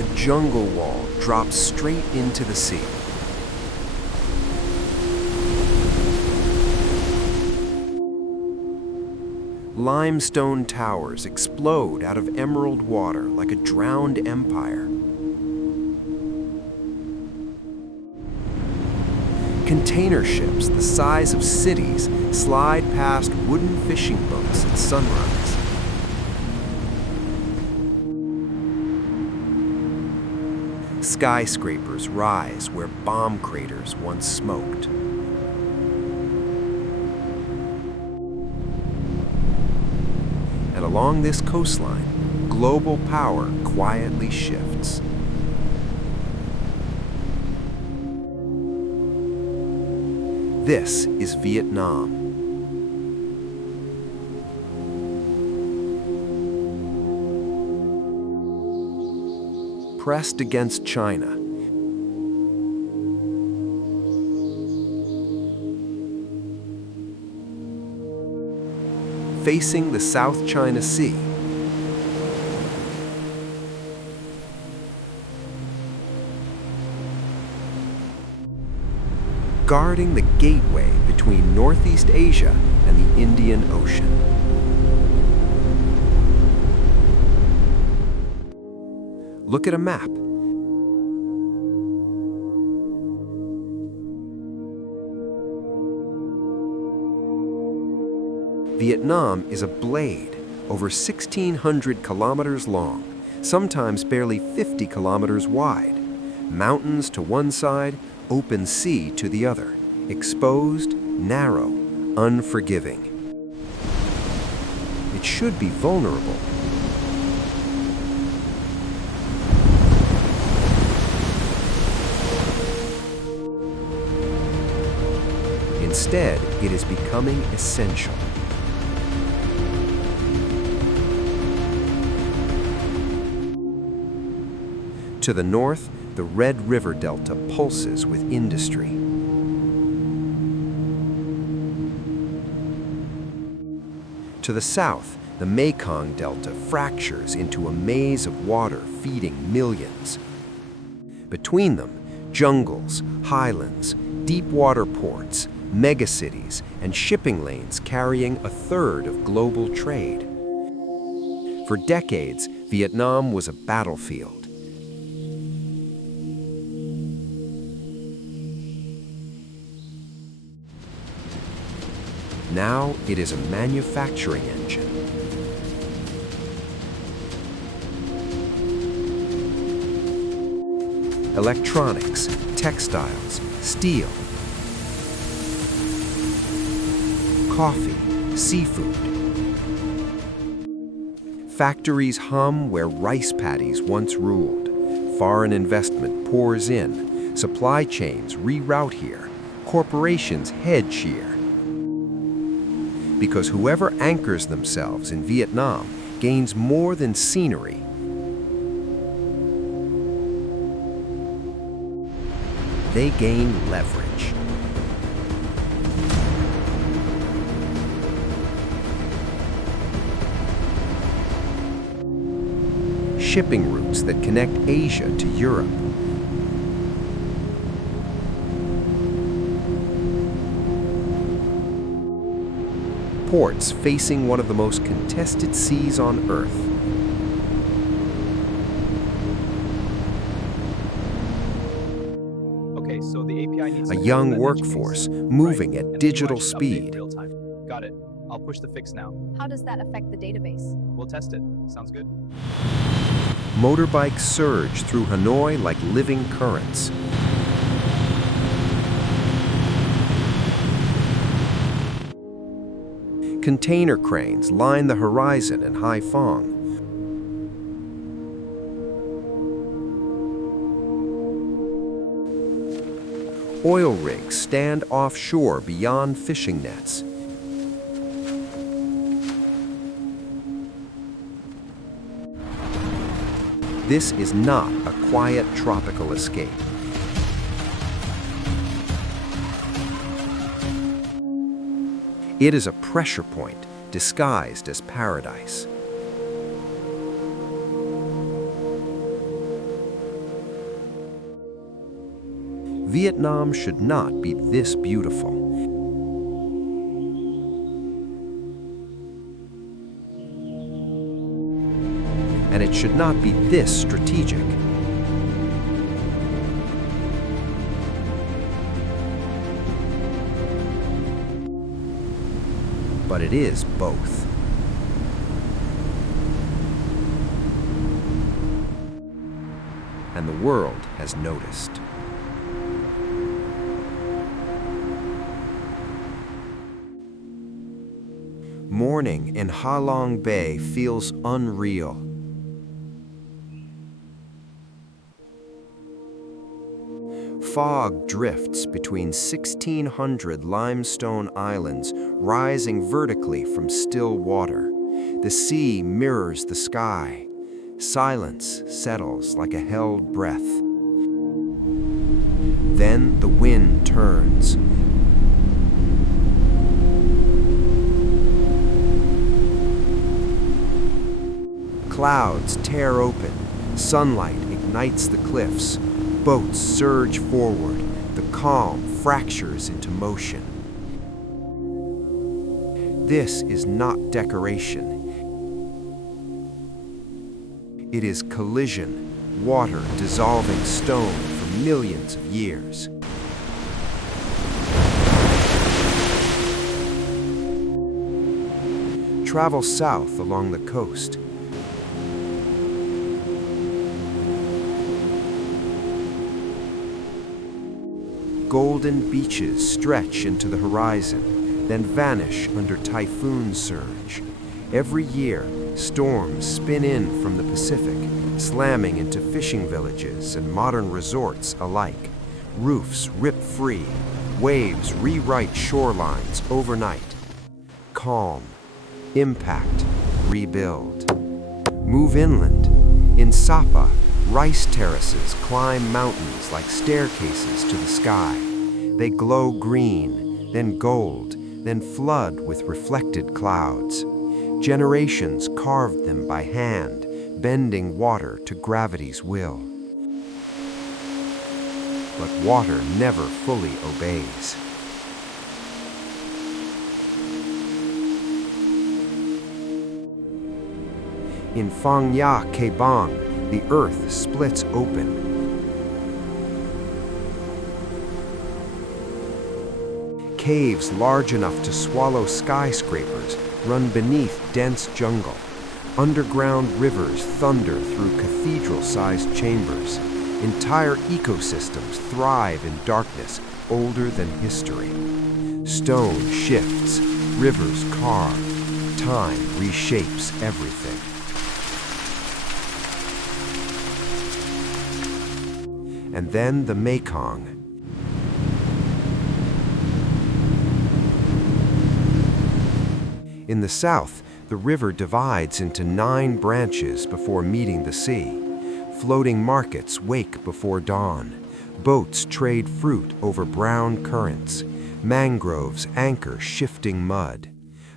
a jungle wall drops straight into the sea. Limestone towers explode out of emerald water like a drowned empire. Container ships the size of cities slide past wooden fishing boats at sunrise. Skyscrapers rise where bomb craters once smoked. And along this coastline, global power quietly shifts. This is Vietnam. Pressed against China. Facing the South China Sea. Guarding the gateway between Northeast Asia and the Indian Ocean. Look at a map. Vietnam is a blade, over 1,600 kilometers long, sometimes barely 50 kilometers wide. Mountains to one side, open sea to the other, exposed, narrow, unforgiving. It should be vulnerable. Instead, it is becoming essential. To the north, the Red River Delta pulses with industry. To the south, the Mekong Delta fractures into a maze of water feeding millions. Between them, jungles, highlands, deep water ports, megacities, and shipping lanes carrying a third of global trade. For decades, Vietnam was a battlefield. Now it is a manufacturing engine. Electronics, textiles, steel, coffee, seafood. Factories hum where rice paddies once ruled. Foreign investment pours in. Supply chains reroute here. Corporations hedge here. Because whoever anchors themselves in Vietnam gains more than scenery. They gain leverage. Shipping routes that connect Asia to Europe. Ports facing one of the most contested seas on Earth. Okay, so the API needs A young workforce moving at digital speed. Got it. I'll push the fix now. How does that affect the database? We'll test it. Sounds good. Motorbikes surge through Hanoi like living currents. Container cranes line the horizon in Haiphong. Oil rigs stand offshore beyond fishing nets. This is not a quiet tropical escape. It is a pressure point disguised as paradise. Vietnam should not be this beautiful. And it should not be this strategic. But it is both. And the world has noticed. Morning in Ha Long Bay feels unreal. Fog drifts between 1,600 limestone islands rising vertically from still water. The sea mirrors the sky. Silence settles like a held breath. Then the wind turns. Clouds tear open. Sunlight ignites the cliffs. Boats surge forward. The calm fractures into motion. This is not decoration. It is collision, water dissolving stone for millions of years. Travel south along the coast. Golden beaches stretch into the horizon, then vanish under typhoon surge. Every year, storms spin in from the Pacific, slamming into fishing villages and modern resorts alike. Roofs rip free, waves rewrite shorelines overnight. Calm, impact, rebuild. Move inland. In Sapa, rice terraces climb mountains like staircases to the sky. They glow green, then gold, then flood with reflected clouds. Generations carved them by hand, bending water to gravity's will. But water never fully obeys. In Phang Ya Ke Bang, the earth splits open. Caves large enough to swallow skyscrapers run beneath dense jungle. Underground rivers thunder through cathedral-sized chambers. Entire ecosystems thrive in darkness older than history. Stone shifts, rivers carve, time reshapes everything. And then the Mekong. In the south, the river divides into 9 branches before meeting the sea. Floating markets wake before dawn. Boats trade fruit over brown currents. Mangroves anchor shifting mud.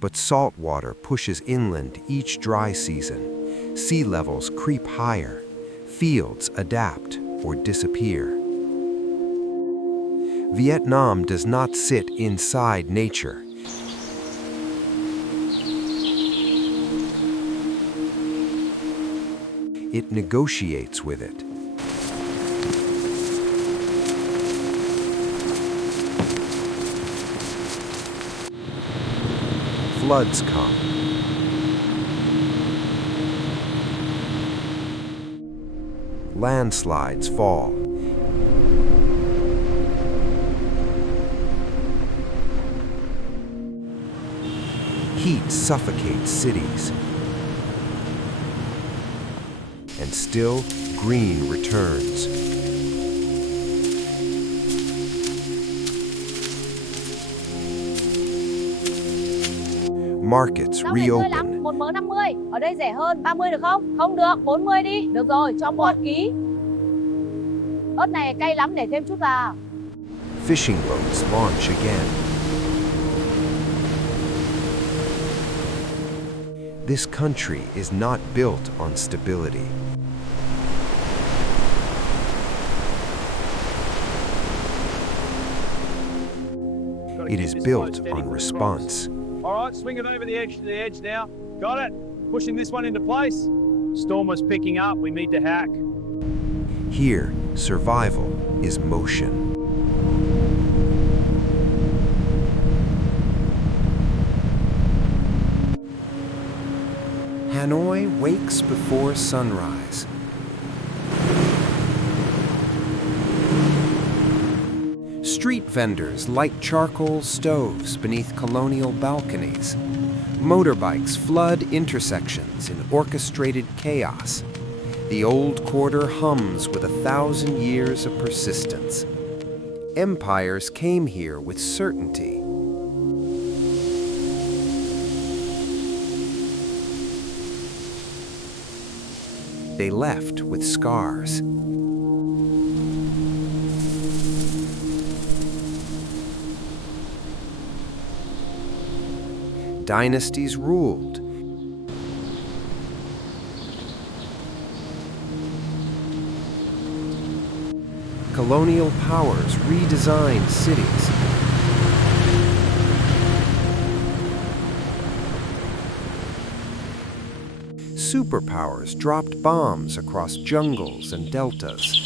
But salt water pushes inland each dry season. Sea levels creep higher. Fields adapt or disappear. Vietnam does not sit inside nature. It negotiates with it. Floods come. Landslides fall. Heat suffocates cities. And still, green returns. Markets reopen. Một mớ 50. Ở đây rẻ hơn 30 được không? Không được, 40 đi. Được rồi, cho 1 ký. Ớt này cay lắm, để thêm chút vào. Fishing boats launch again. This country is not built on stability. Gotta It keep is this flow built steady on for the response. cross. All right, swing it over the edge to the edge now. Got it. Pushing this one into place. Storm was picking up. We need to hack. Here, survival is motion. Hanoi wakes before sunrise. Street vendors light charcoal stoves beneath colonial balconies. Motorbikes flood intersections in orchestrated chaos. The old quarter hums with 1,000 years of persistence. Empires came here with certainty. They left with scars. Dynasties ruled. Colonial powers redesigned cities. Superpowers dropped bombs across jungles and deltas.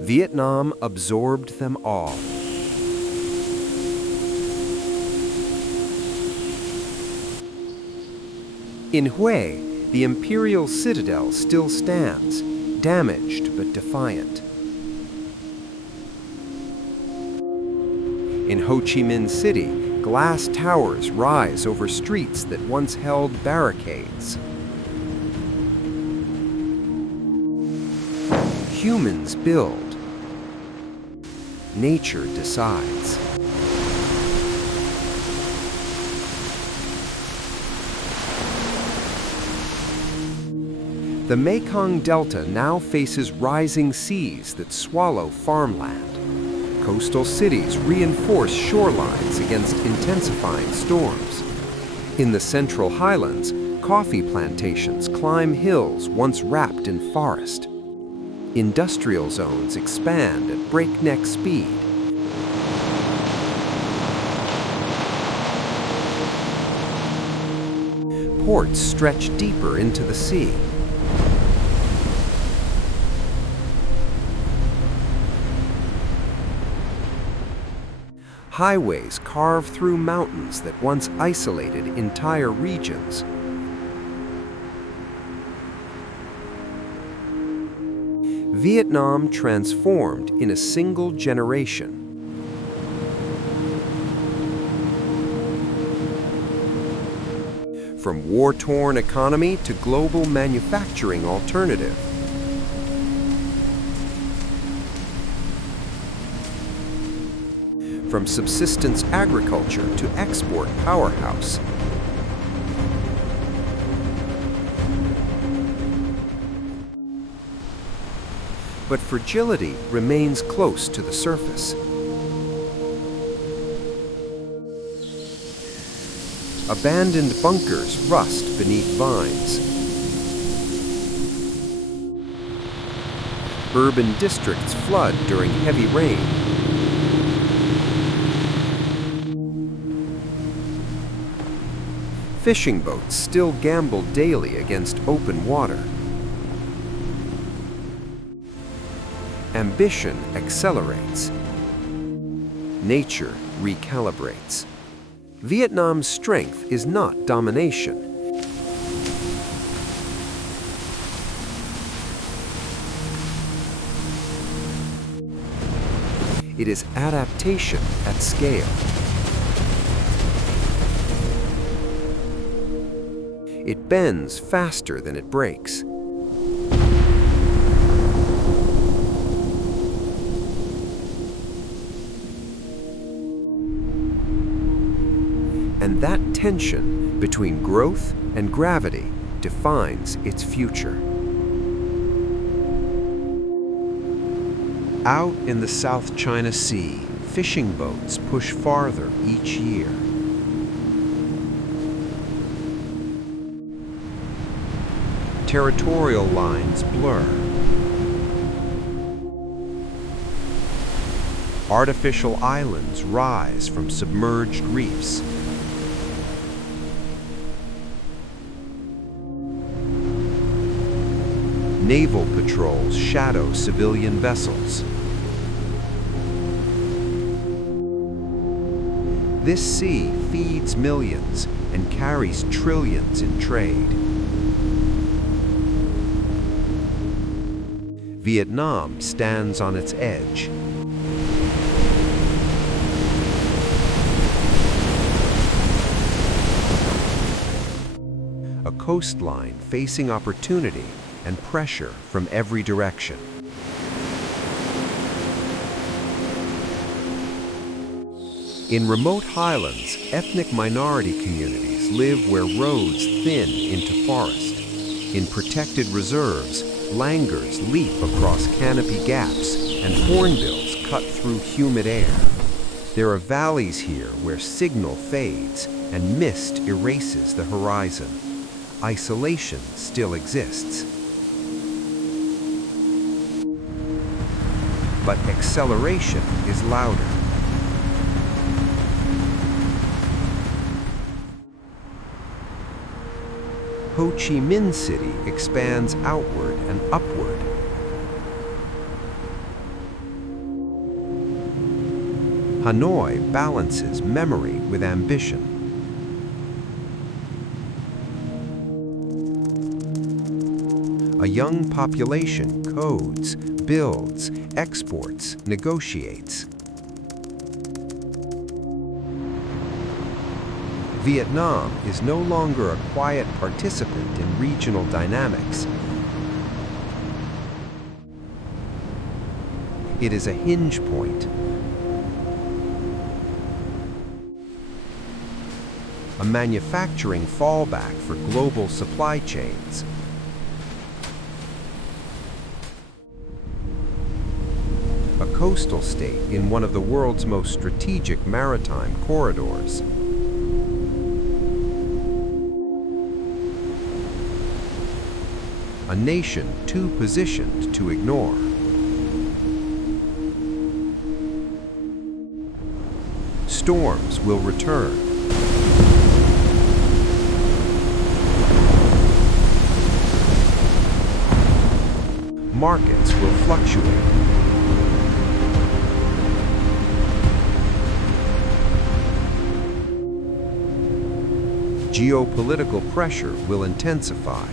Vietnam absorbed them all. In Hue, the imperial citadel still stands, damaged but defiant. In Ho Chi Minh City, glass towers rise over streets that once held barricades. Humans build. Nature decides. The Mekong Delta now faces rising seas that swallow farmland. Coastal cities reinforce shorelines against intensifying storms. In the Central Highlands, coffee plantations climb hills once wrapped in forest. Industrial zones expand at breakneck speed. Ports stretch deeper into the sea. Highways carve through mountains that once isolated entire regions. Vietnam transformed in a single generation. From war-torn economy to global manufacturing alternative. From subsistence agriculture to export powerhouse. But fragility remains close to the surface. Abandoned bunkers rust beneath vines. Urban districts flood during heavy rain. Fishing boats still gamble daily against open water. Ambition accelerates. Nature recalibrates. Vietnam's strength is not domination. It is adaptation at scale. It bends faster than it breaks. And that tension between growth and gravity defines its future. Out in the South China Sea, fishing boats push farther each year. Territorial lines blur. Artificial islands rise from submerged reefs. Naval patrols shadow civilian vessels. This sea feeds millions and carries trillions in trade. Vietnam stands on its edge. A coastline facing opportunity and pressure from every direction. In remote highlands, ethnic minority communities live where roads thin into forest. In protected reserves, langurs leap across canopy gaps and hornbills cut through humid air. There are valleys here where signal fades and mist erases the horizon. Isolation still exists. But acceleration is louder. Ho Chi Minh City expands outward and upward. Hanoi balances memory with ambition. A young population codes, builds, exports, negotiates. Vietnam is no longer a quiet participant in regional dynamics. It is a hinge point. A manufacturing fallback for global supply chains. A coastal state in one of the world's most strategic maritime corridors. A nation too positioned to ignore. Storms will return. Markets will fluctuate. Geopolitical pressure will intensify.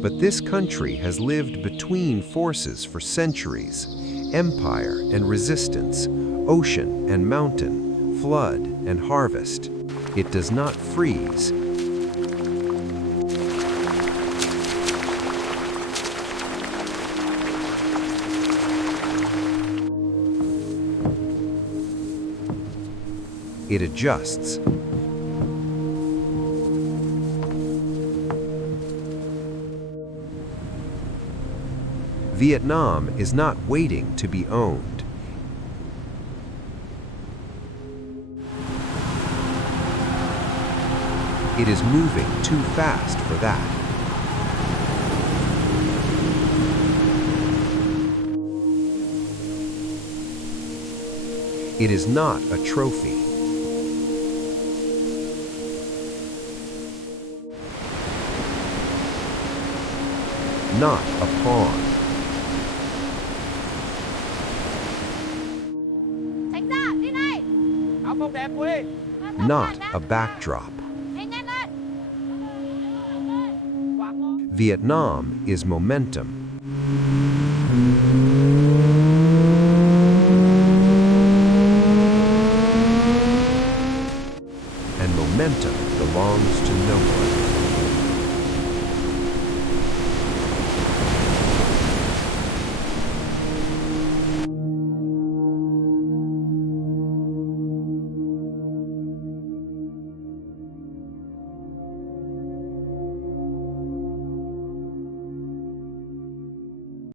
But this country has lived between forces for centuries: empire and resistance, ocean and mountain, flood and harvest. It does not freeze. It adjusts. Vietnam is not waiting to be owned. It is moving too fast for that. It is not a trophy. Not a pawn. Tránh ra, đi này. Áo phông đẹp Quy. Not a backdrop. Đi nhanh lên. Vietnam is momentum.